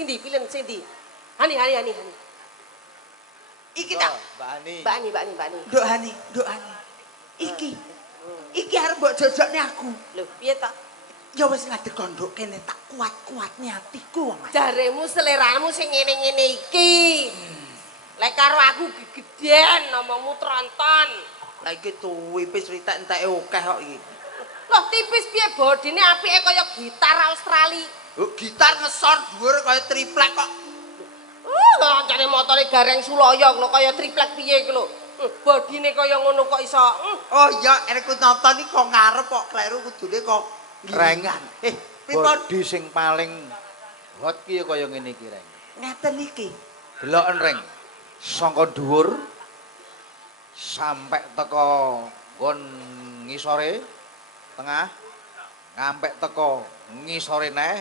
sindi, pilih sindi. Hani. Iki tak. Mbak Ani. Nduk Hani. Iki arep mbok jojokne aku. Lho, piye tak? Ya wis ngadeg kondok kene tak kuat-kuatne atiku wong. Jaremu seleramu sing ngene-ngene iki. Lek karo aku gegeden ngomongmu tronton. Lah iki tuwipis ritek enteke akeh kok iki. Loh tipis piye bodine apike kaya gitar Australia. Oh, gitar ngesor dhuwur kaya triplek kok. Jane motore gareng Suloyo lho kaya triplek piye iki lho. Bodine kaya ngono kok iso. Oh iya, aku nonton iki kok ngarep kok kleru kudune kok Rengan. pripun? Bodi sing paling hot ki ya kaya ngene iki, Reng. Ngaten iki. Deloken, Reng. Saka dhuwur sampai teko nggon ngisore tengah ngampek teko ngisore neh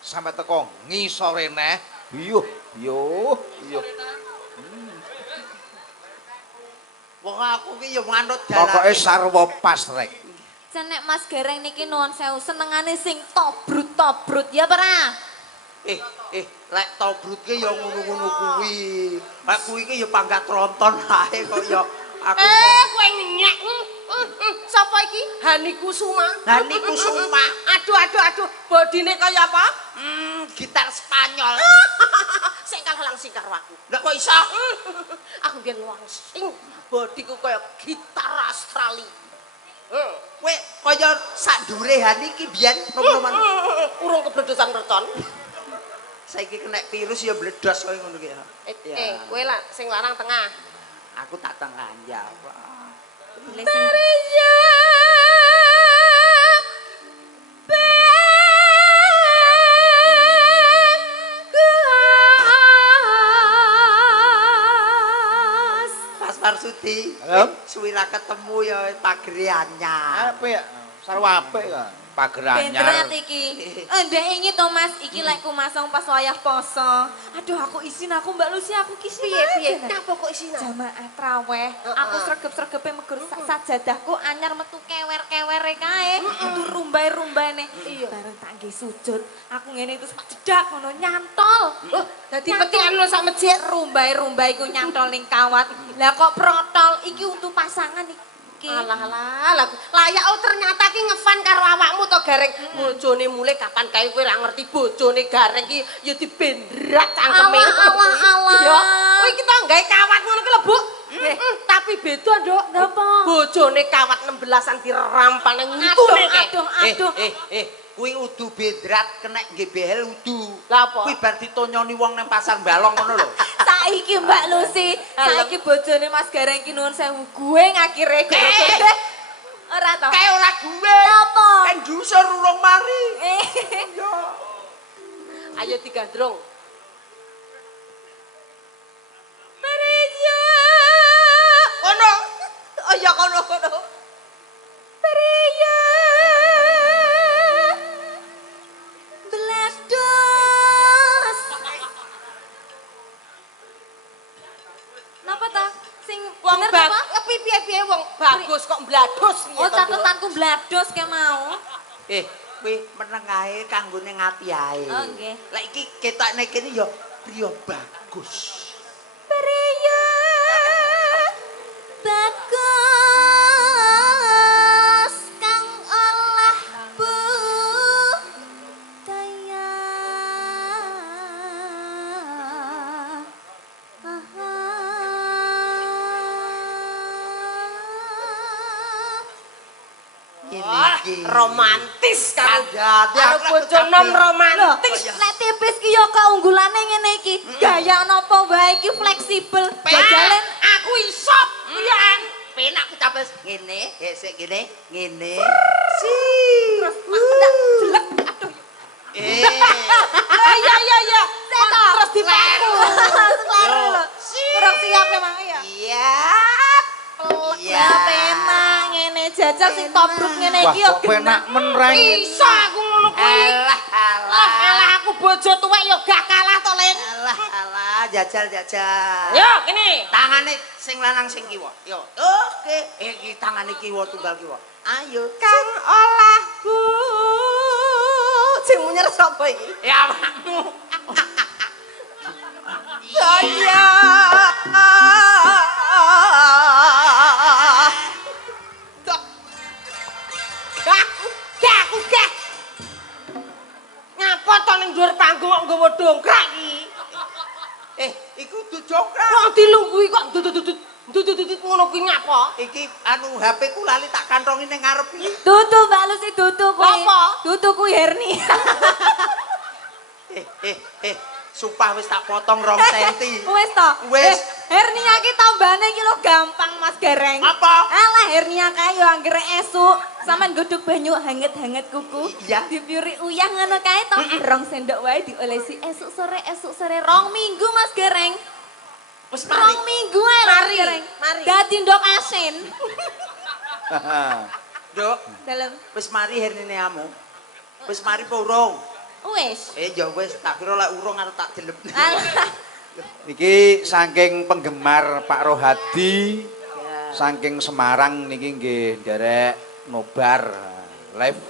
sampai teko ngisore neh. Yo. Wong aku ki ya manut dalan. Pokoke sarwa pas, Reng. Cenek Mas Gereng niki nuwun sewu senengane sing tobrut ya ora? Lek tobrut ki ya ngono-ngono kuwi. Lek kuwi ki ya pangkat tronton ae kok ya aku. Kowe ngenyek. Sapa iki? Hani Kusuma. Hani Kusuma. Aduh. Bodine kaya apa? Gitar Spanyol. Sing kalah langsing karo aku. Lah kok iso? Aku biyen langsing bodiku kaya gitar Australia. Kowe kaya sak dhuwure Hani iki biyen nom-noman. Urung kebledosan mercon. Saiki kena virus ya bledos koyo ngono ki. Kowe lah sing lanang tengah. Aku tak tengah ya. Maria Mas Marsudi. Halo? Suwira ketemu ya pagere anyar. Apa ya? Sarwa apik kok. Pager Bendrat anyar. iki. Ndek ini to Mas, iki lek kumasang pas wayah poso. Aduh aku isin aku Mbak Lucy aku ki piye? Napa kok isine? Jamaah traweh. Aku sregep-sregepe megur sajadahku anyar metu kewer-kewere kae. Metu rumbai-rumbaine. Bareng tak nggih sujud, aku ngene terus pak jedak ngono nyantol. Dadi petikan lho sak masjid. Rumbai-rumbai ku nyantol ning kawat. Lah kok protol iki untuk pasangan iki. Alah, layak ternyata ki ngefan karo awakmu to Gareng. Bojone mulai kapan kae kowe ora ngerti bojone Gareng ki ya dibendrat cangkeme. Allah. Ya, kowe iki to gawe kawat ngono ki lho, Bu. Tapi beda, Nduk. Napa? Bojone kawat 16-an dirampal nang ngitune. Aduh. Kuwi udu bendrat kena GBL udu. Lah apa? Kuwi bar ditonyoni wong nang pasar balong ngono lho. Saiki Mbak Lucy, saiki bojone Mas Gareng ki nuwun sewu gue ngakire gara-gara ora to. Kae ora gue. Apa? Kan dusur urung mari. Yo. Ayo digandrung. Ono. Oh ya kono. Maria Bledos. Napa ta? Sing Wong bener napa? piye wong bagus kok mblados piye Oh to, Nduk? catetanku bledos ke mau. Kuwi meneng ae kanggone ngati ae. Oh, nggih. Lah iki ketokne kene ya priya bagus. Maria bagus kang olah budaya. Romantis kan. Karo bojo nom romantis. Lek tipis ki ya keunggulane ngene iki. Gaya napa wae iki fleksibel. Jajalen Aku iso. Pian. penak kecapes ngene, sik ngene, ngene. Terus jelek. Aduh. Iya. Terus dipaku. Kleru lho. Kurang siap memang ya. Iya. Ya penak ngene jajal sing tobruk ngene Wah, iki ya kok penak men, Reng. Iso aku ngono kuwi. Alah aku bojo tuwek ya gak kalah to, Len. Alah, jajal. Yo, kene. Tangane sing lanang sing kiwa. Yo. Oke. Iki tangane kiwa tunggal kiwa. Ayo. Kang olah bu. Sing munyer sapa iki? Ya awakmu. saya Gak. Ngapa to ning dhuwur panggung kok nggawa dongkrak iki? iku dujongkrak. Wong dilungguhi kok dudut ngono kuwi ngapa? Iki anu HP ku lali tak kantongi ning ngarep iki. Dudu Mbak Lucy dudu kuwi. Apa? Dudu kuwi hernia. Sumpah wis tak potong 2 senti. Wis to? Wis. Hernia ki tambane iki lho gampang Mas Gareng. Apa? Alah hernia kae yo anggere esuk. Sampeyan godhog banyu hanget-hanget kuku. Iya. Dipiuri uyah ngono kae to. 2 sendok wae diolesi esuk sore 2 minggu Mas Gareng. Wis 2 mari. minggu ae lho, Mas Gareng. Mari. Dadi ndok asin. Dok, Dalem. wis mari hernine amu. Wis mari apa urung? Wis. Ya wis, tak kira lek urung arep tak delep. Alah. Niki saking penggemar Pak Rohadi, saking Semarang niki nggih nderek nobar live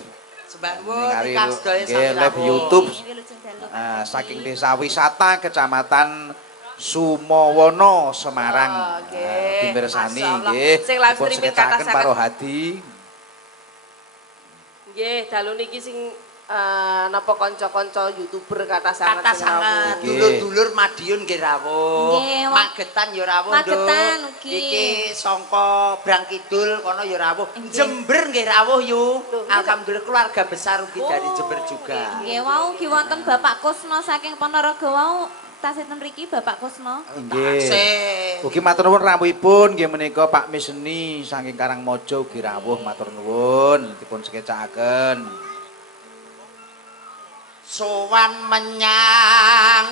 Sembah ning nuwun ari ingkang sedaya nggih sami live rawuh. YouTube Wilujeng dalu. saking Desa Wisata Kecamatan Sumowono Semarang. Nggih. Dimirsani Masyaallah. nggih. Sing live Dipun streaming sketsaken kathah Pak sanget. Rohadi. Nggih, dalu niki sing napa kanca-kanca YouTuber kata sangat Kata sing sangat rawuh. Nggih. dulur-dulur Madiun nggih rawuh. Nggih, wong- Magetan ya rawuh, Nduk. Magetan ugi. Iki sangka Brang Kidul kono ya rawuh. Nggih. Jember nggih rawuh yu. Loh, Alhamdulillah keluarga besar ugi dari Jember juga. Nggih wau ugi wonten Bapak Kusno saking Ponorogo wau tasih ten mriki Bapak Kusno. Nggih. Taksih. Ugi matur nuwun rawuhipun nggih menika Pak Miseni saking Karangmojo ugi rawuh matur nuwun dipun sketsaken. Sowan menyang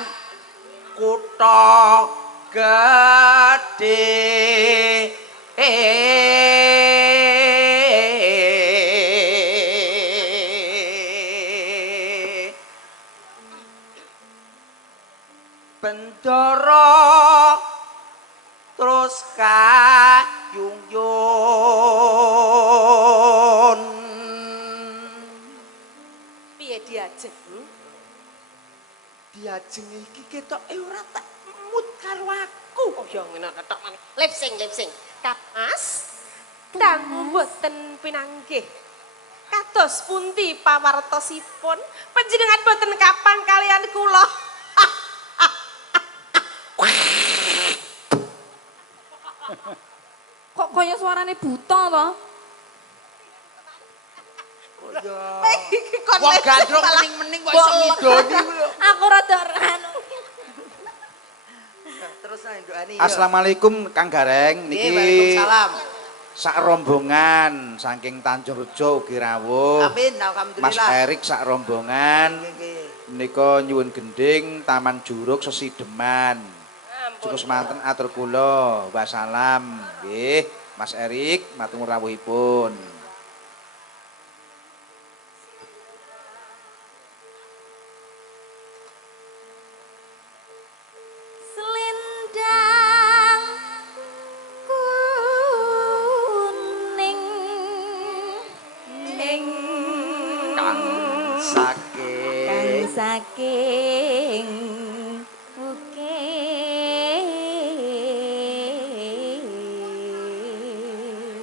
kutha gedhe Bendara terus kayung-yung Piye diajeng? diajeng iki ketoke ora tak mut karo aku. Oh ya ngene ketok maneh. Lip sync. Kap Mas. Dangu boten pinanggih. Kados pundi pawartosipun? Panjenengan boten kapan kalian kula? Kok kaya suarane buta to? Iki kon Wong lip sync gandrung malah mening-mening kok iso bolong. ngidoni lho. Aku rada anu. Terus ae ndukani. Assalamualaikum Kang Gareng Nggih, niki Waalaikumsalam. sak rombongan saking Tanjung Rejo ugi rawuh. Amin, Mas alhamdulillah. Erik sak rombongan Nggih. menika nyuwun gending Taman Juruk Sesideman. Cukup semanten atur kula. Wassalam nggih Mas Erik matur nuwun rawuhipun. Selendang kuning ning Kang saking saking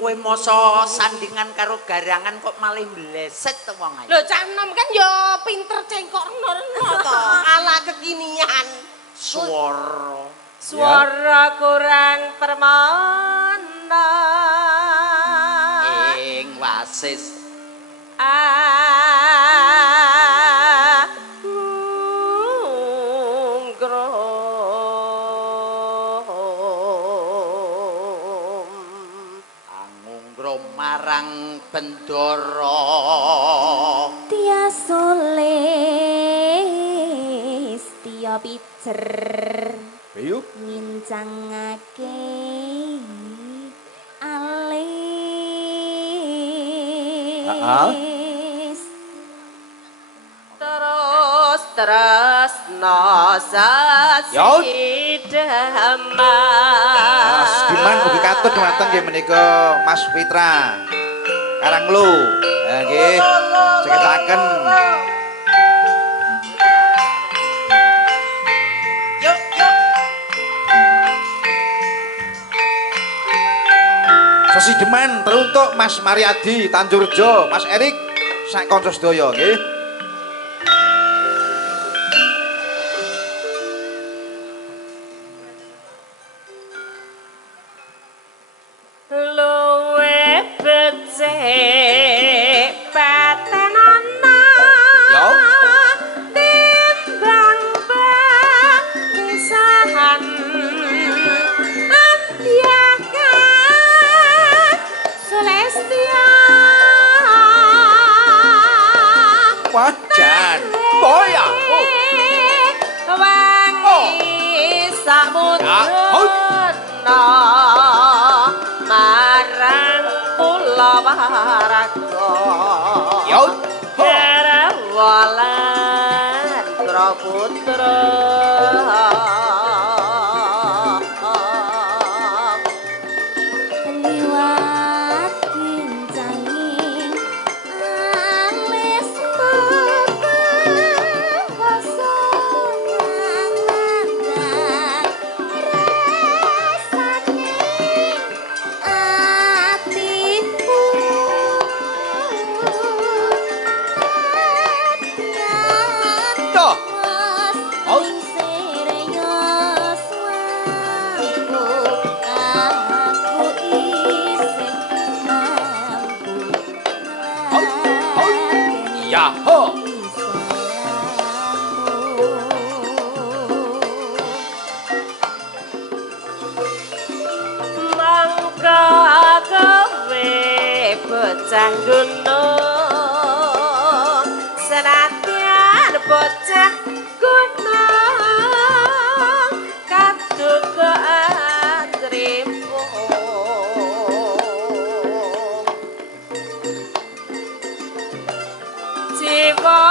kowe masa sandingan karo garangan kok malih mleset to wong ae. Lho cah enom kan ya pinter cengkok reno to. Ala kekinian. Swara. Suara kurang permana. Ing wasis angungrum marang bendara. Tiasoles tiya pijer Ayo. ngincangake alis Terus nasas Yaud. idaman. Mas Diman ugi katut dumateng nggih menika Mas Fitra. Karanglu. Ya nggih. Seketaken. Yuk, yuk. Sesideman teruntuk Mas Mariadi Tanjurjo, Mas Erik sak kanca sedaya nggih. Luwe becik patenana Yo. timbang pisahan antiaka Celestia Wajan. Boya. wangi samudana marang kula waraga Yo. Karawalan Putra liwat kincanging alis Toh. Oh. Ya ho. mangka gawe bocah gunung senadyan bocah gunung kaduga andripo jiwa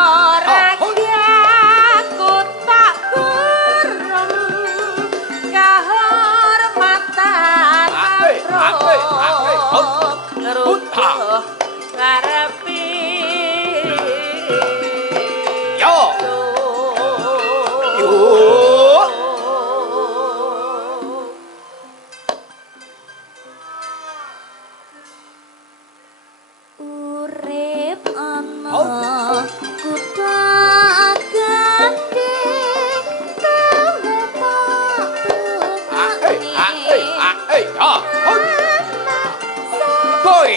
rakyatku tak gurung kahormatan rutuh ngarepi Yo. Yo. Urip ana kutha gedhe Ya. Boy.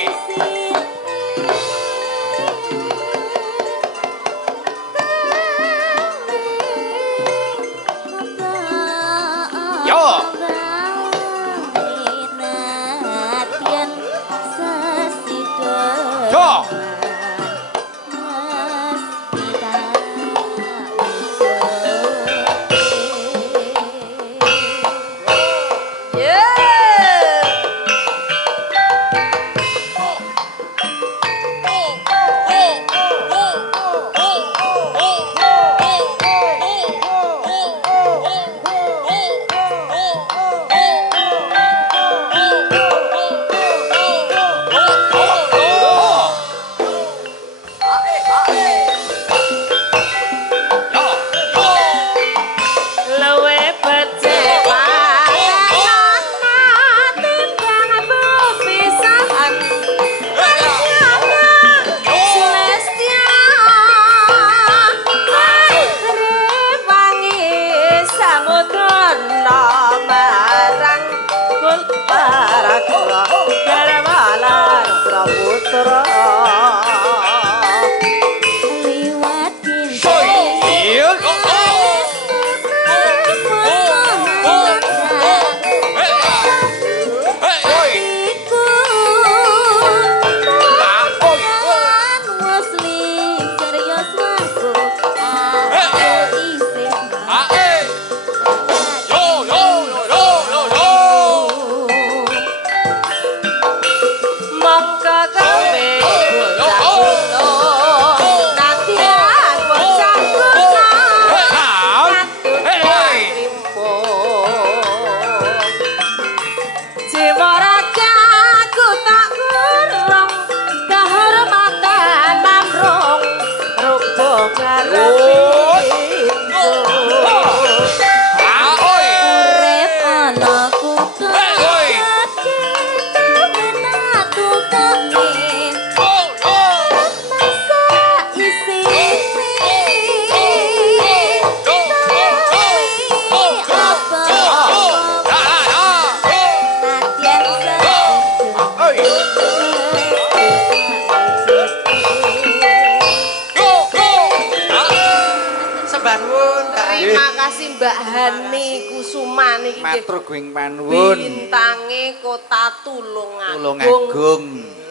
Terima kasih Mbak Hani Kusuma niki nggih. Matur guing panuwun. Bintange Kota Tulungagung. Tulungagung.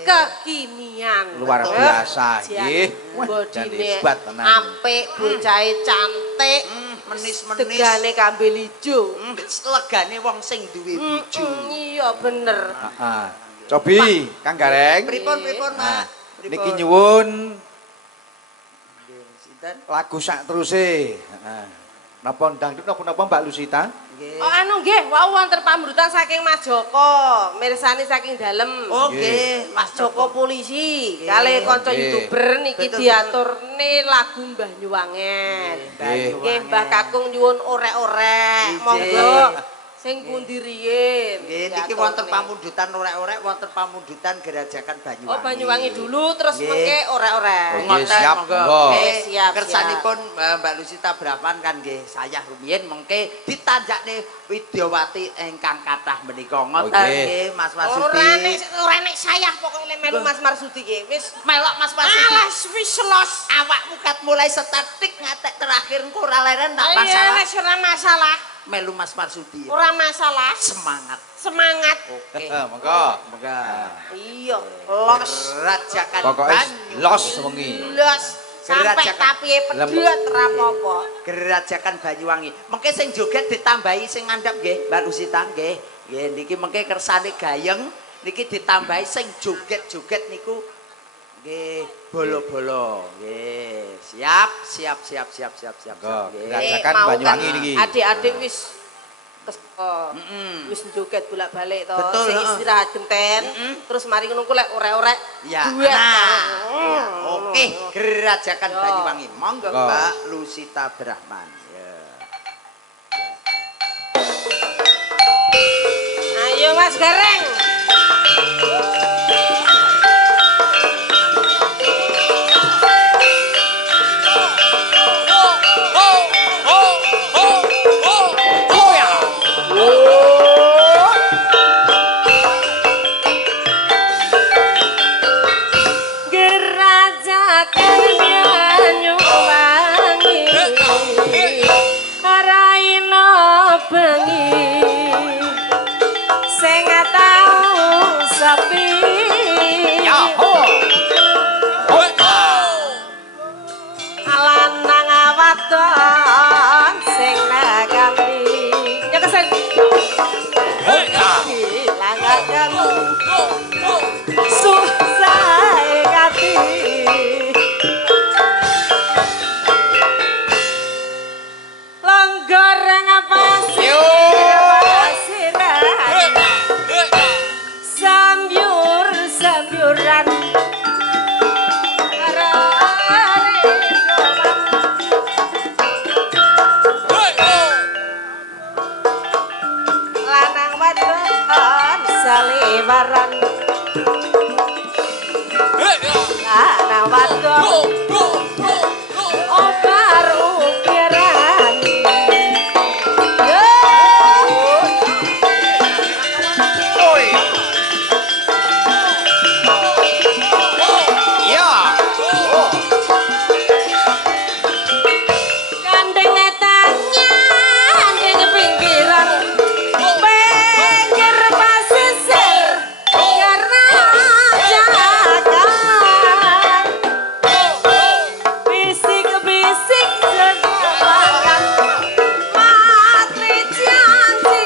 Kekinian. Luar biasa nggih. Wah, jan hebat tenan. Apik, bocahe cantik. Menis-menis. Tegane kambil ijo. Legane wong sing duwe bojo. Iya bener. Heeh. Cobi, Kang Gareng. Pripun, Nah, Mas? niki nyuwun Sinten? lagu sak teruse. Heeh. Napa dangdut napa Mbak Lusita? Nggih. Oh anu nggih, wau wonten pamrutan saking Mas Joko, mirsani saking dalem. Oh nggih, Mas Joko polisi, Nggih. kali kanca Nggih. YouTuber niki Betul, diaturne lagu Mbah Nyuwangen. Nggih. Nggih, Mbah Kakung nyuwun orek-orek. Nggih. Monggo sing pundi riyin. Nggih, niki wonten pamundutan orek-orek, wonten pamundutan Gerajakan Banyuwangi. Oh Banyuwangi dulu terus Nggih. mengke orek-orek. Oh, nggih. Ngoten, siap, monggo. monggo. Nggih, Siap, kersanipun Mbak Lusita Brahman kan nggih saya rumiyin mengke ditanjakne Widyawati ingkang kathah menika. Ngoten nggih. nggih Mas Ora Marsudi. nek saya pokoke melu Mas Marsudi nggih. Wis Melok Mas Marsudi. alas wis los. Awakmu kat mulai statik ngatek terakhir engko ora leren tak Iya, masalah. wis ora masalah. Melu Mas Marsudi. Ora masalah. Semangat. Semangat. Oke. Monggo. Moga. Iya, los. Gerajakan Pokoke Banyuwangi. los wengi. Los. Sampai Gerajakan. tapi pedhot ora apa-apa. Gerajakan Banyuwangi. Mengke sing joget ditambahi sing ngandhap nggih, Mbak Lusita nggih. Nggih niki mengke kersane gayeng niki ditambahi sing joget-joget niku nggih bolo-bolo. Nggih. Siap. Monggo. Nggih. Gerajakan Mau Banyuwangi kan niki. Adik-adik wis Mm-mm. wis joget bolak-balik to. Betul, Sing heeh. istirahat genten. Terus mari ngono ku lek orek-orek Ya. duet. Nah. Ya, oke, Gerajakan Yo. Banyuwangi. Monggo Monggo. Mbak Lusita Brahman. Ya. Ayo Mas Gareng. Gerajakan Banyuwangi raina bengi sing tau sepi lanang wadon sing nakali ya kesen langan susah hati longgor ngapasir pasiran sambyuran lanang wadon saliwaran lanang wadon obar ukiran gandeng netanya gandeng pinggiran pinggir pasisir gerajakan bisik-bisik segawakan mati janji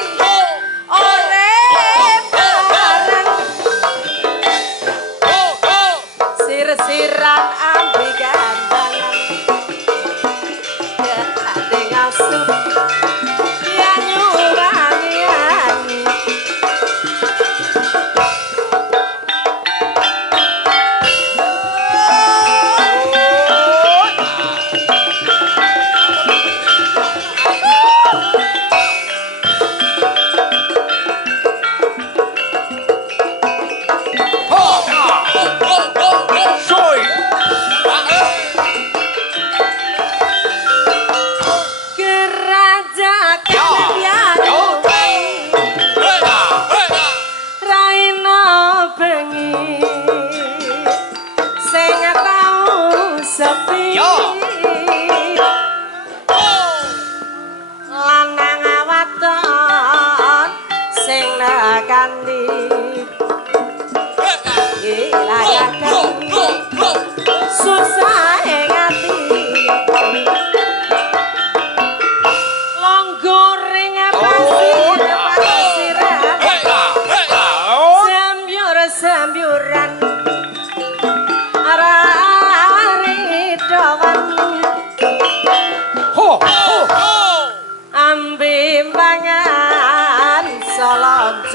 oleh barang sir-siran ambi gandangan ada ngasuh ya nyuwangian Gerajakan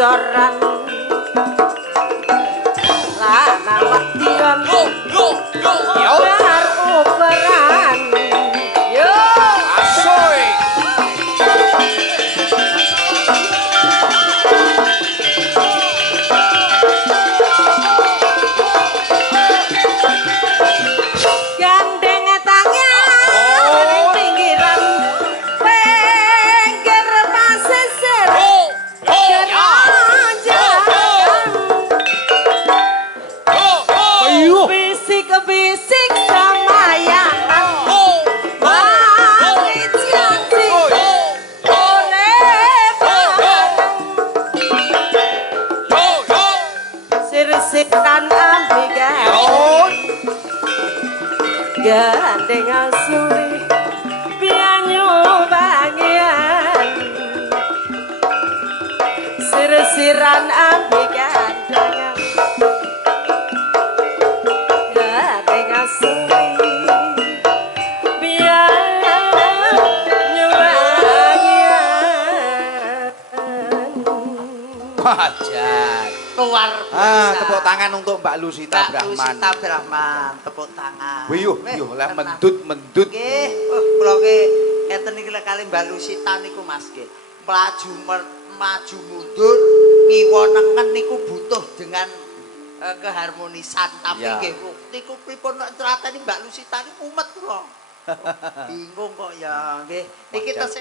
bocoran lanang wedyon bar operan yo Asoy. gandeng tangan ning pinggiran pinggir pasisir Ayo. bisik-bisik samayangan mari janji oleh bareng sirisikan ambigan gandeng asuri pianyu bangian sirisiran ambigan jangan gandeng asuri pianyu bangian Wajar. Luar biasa. Tepuk tangan untuk Mbak Lusita Mbak Brahman. Lusita Brahman, tepuk tangan. Wih, lah tenang. mendut. Nggih, kula ke enten iki lek kali Mbak Lusita niku Mas nggih. Maju mundur ngiwonengen niku butuh dengan keharmonisan tapi Ya. nggih niku pripun nek ceratani Mbak Lusita niku umet kula. Bingung kok ya nggih. Niki Wajar. tesih